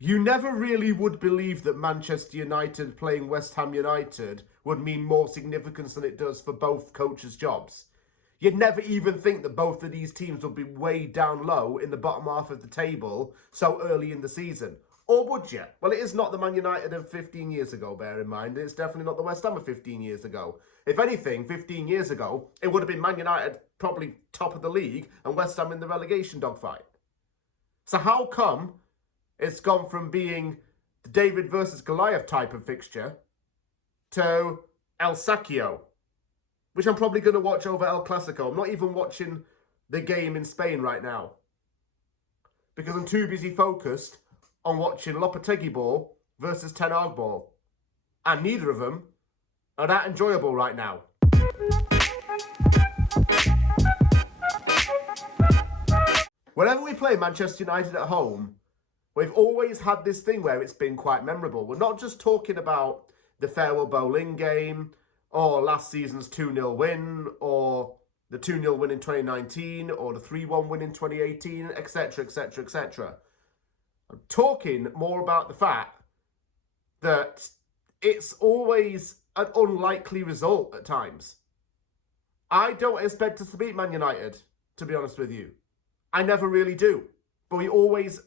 You never really would believe that Manchester United playing West Ham United would mean more significance than it does for both coaches' jobs. You'd never even think that both of these teams would be way down low in the bottom half of the table so early in the season. Or would you? Well, it is not the Man United of 15 years ago, bear in mind. It's definitely not the West Ham of 15 years ago. If anything, 15 years ago, it would have been Man United probably top of the league and West Ham in the relegation dogfight. So how come it's gone from being the David versus Goliath type of fixture to El Sacchio, which I'm probably going to watch over El Clasico. I'm not even watching the game in Spain right now because I'm too busy focused on watching Lopetegui ball versus Ten Hag ball. And neither of them are that enjoyable right now. Whenever we play Manchester United at home, we've always had this thing where it's been quite memorable. We're not just talking about the farewell Boleyn game or last season's 2-0 win or the 2-0 win in 2019 or the 3-1 win in 2018, etc., etc., etc. I'm talking more about the fact that it's always an unlikely result at times. I don't expect us to beat Man United, to be honest with you. I never really do. But we always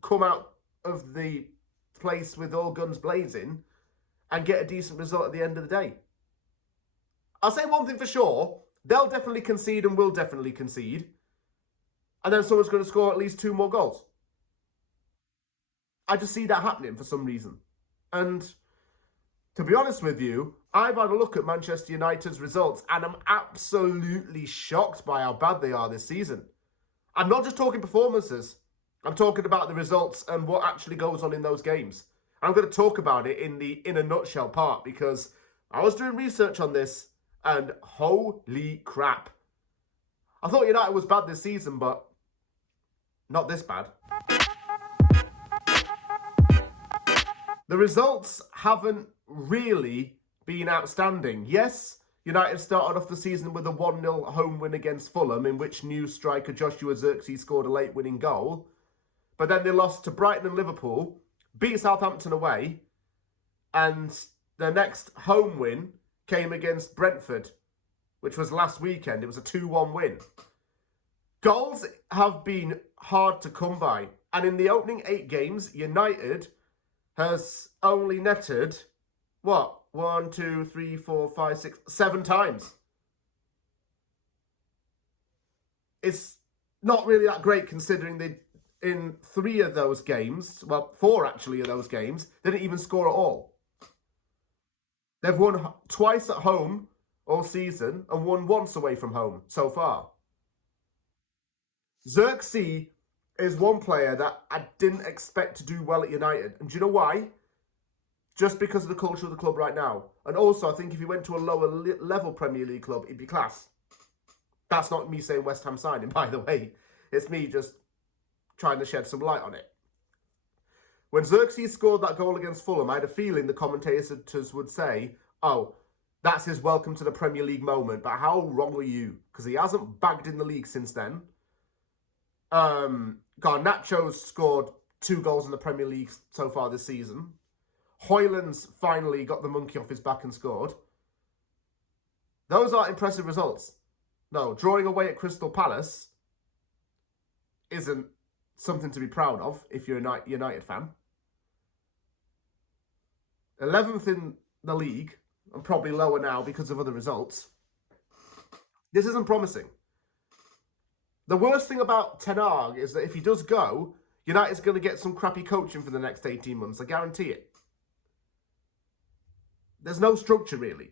come out of the place with all guns blazing and get a decent result at the end of the day. I'll say one thing for sure. They'll definitely concede and will definitely concede. And then someone's going to score at least 2 more goals. I just see that happening for some reason. And to be honest with you, I've had a look at Manchester United's results and I'm absolutely shocked by how bad they are this season. I'm not just talking performances. I'm talking about the results and what actually goes on in those games. I'm going to talk about it in a nutshell part because I was doing research on this and holy crap. I thought United was bad this season, but not this bad. The results haven't really been outstanding. Yes, United started off the season with a 1-0 home win against Fulham, in which new striker Joshua Zirkzee scored a late winning goal. But then they lost to Brighton and Liverpool, beat Southampton away, and their next home win came against Brentford, which was last weekend. It was a 2-1 win. Goals have been hard to come by. And in the opening 8 games, United has only netted, 1, 2, 3, 4, 5, 6, 7 times. It's not really that great considering they, in 3 of those games, 4 actually of those games, they didn't even score at all. They've won twice at home all season and won once away from home so far. Zirkzee is one player that I didn't expect to do well at United. And do you know why? Just because of the culture of the club right now. And also, I think if he went to a lower level Premier League club, he'd be class. That's not me saying West Ham signing, by the way. It's me just trying to shed some light on it. When Zirkzee scored that goal against Fulham, I had a feeling the commentators would say, oh, that's his welcome to the Premier League moment. But how wrong are you? Because he hasn't bagged in the league since then. Garnacho's scored 2 goals in the Premier League so far this season. Højlund's finally got the monkey off his back and scored. Those are impressive results. No, drawing away at Crystal Palace isn't something to be proud of if you're a United fan. 11th in the league, and probably lower now because of other results. This isn't promising. The worst thing about Ten Hag is that if he does go, United's going to get some crappy coaching for the next 18 months. I guarantee it. There's no structure, really,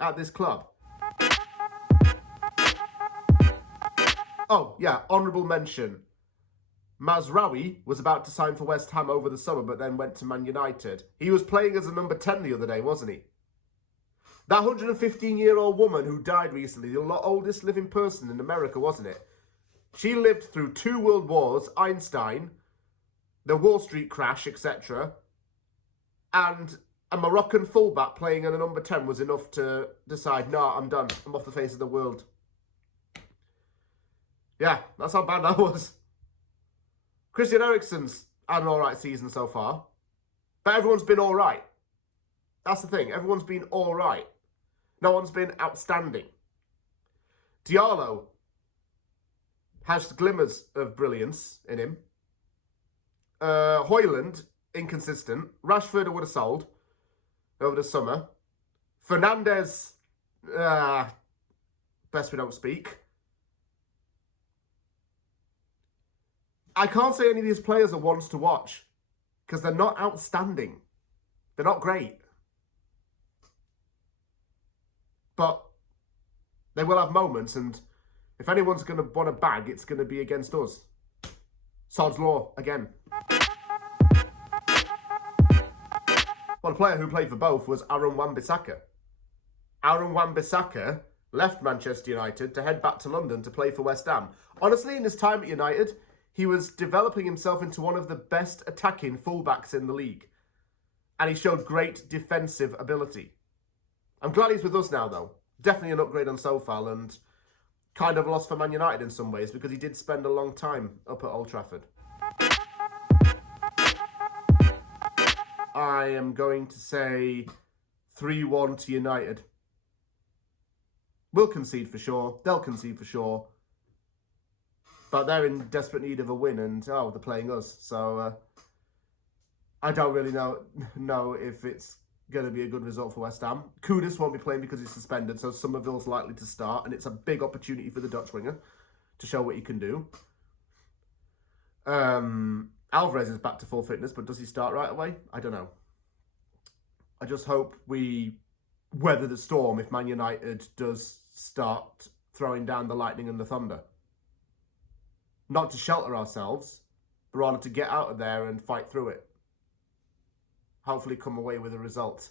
at this club. Oh, yeah, honourable mention. Mazraoui was about to sign for West Ham over the summer, but then went to Man United. He was playing as a number 10 the other day, wasn't he? That 115-year-old woman who died recently, the oldest living person in America, wasn't it? She lived through 2 world wars, Einstein, the Wall Street crash, etc. And a Moroccan fullback playing in a number 10 was enough to decide, nah, I'm done. I'm off the face of the world. Yeah, that's how bad that was. Christian Eriksen's had an alright season so far. But everyone's been alright. That's the thing. Everyone's been alright. No one's been outstanding. Diallo has glimmers of brilliance in him. Højlund, inconsistent. Rashford I would have sold over the summer. Fernandes, best we don't speak. I can't say any of these players are ones to watch because they're not outstanding. They're not great. But they will have moments, and if anyone's going to want a bag, it's going to be against us. Sod's Law, again. One player who played for both was Aaron Wan-Bissaka. Aaron Wan-Bissaka left Manchester United to head back to London to play for West Ham. Honestly, in his time at United, he was developing himself into one of the best attacking fullbacks in the league. And he showed great defensive ability. I'm glad he's with us now, though. Definitely an upgrade on Sofal, and kind of a loss for Man United in some ways because he did spend a long time up at Old Trafford. I am going to say 3-1 to United. We'll concede for sure. They'll concede for sure. But they're in desperate need of a win, and they're playing us. So I don't really know if it's going to be a good result for West Ham. Kudus won't be playing because he's suspended, so Somerville's likely to start, and it's a big opportunity for the Dutch winger to show what he can do. Alvarez is back to full fitness, but does he start right away? I don't know. I just hope we weather the storm if Man United does start throwing down the lightning and the thunder. Not to shelter ourselves, but rather to get out of there and fight through it. Hopefully come away with a result.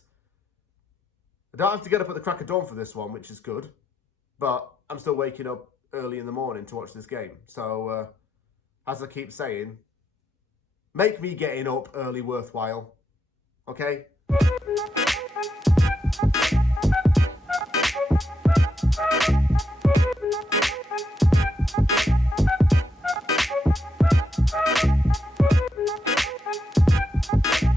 I don't have to get up at the crack of dawn for this one, which is good. But I'm still waking up early in the morning to watch this game. So, as I keep saying, make me getting up early worthwhile. Okay?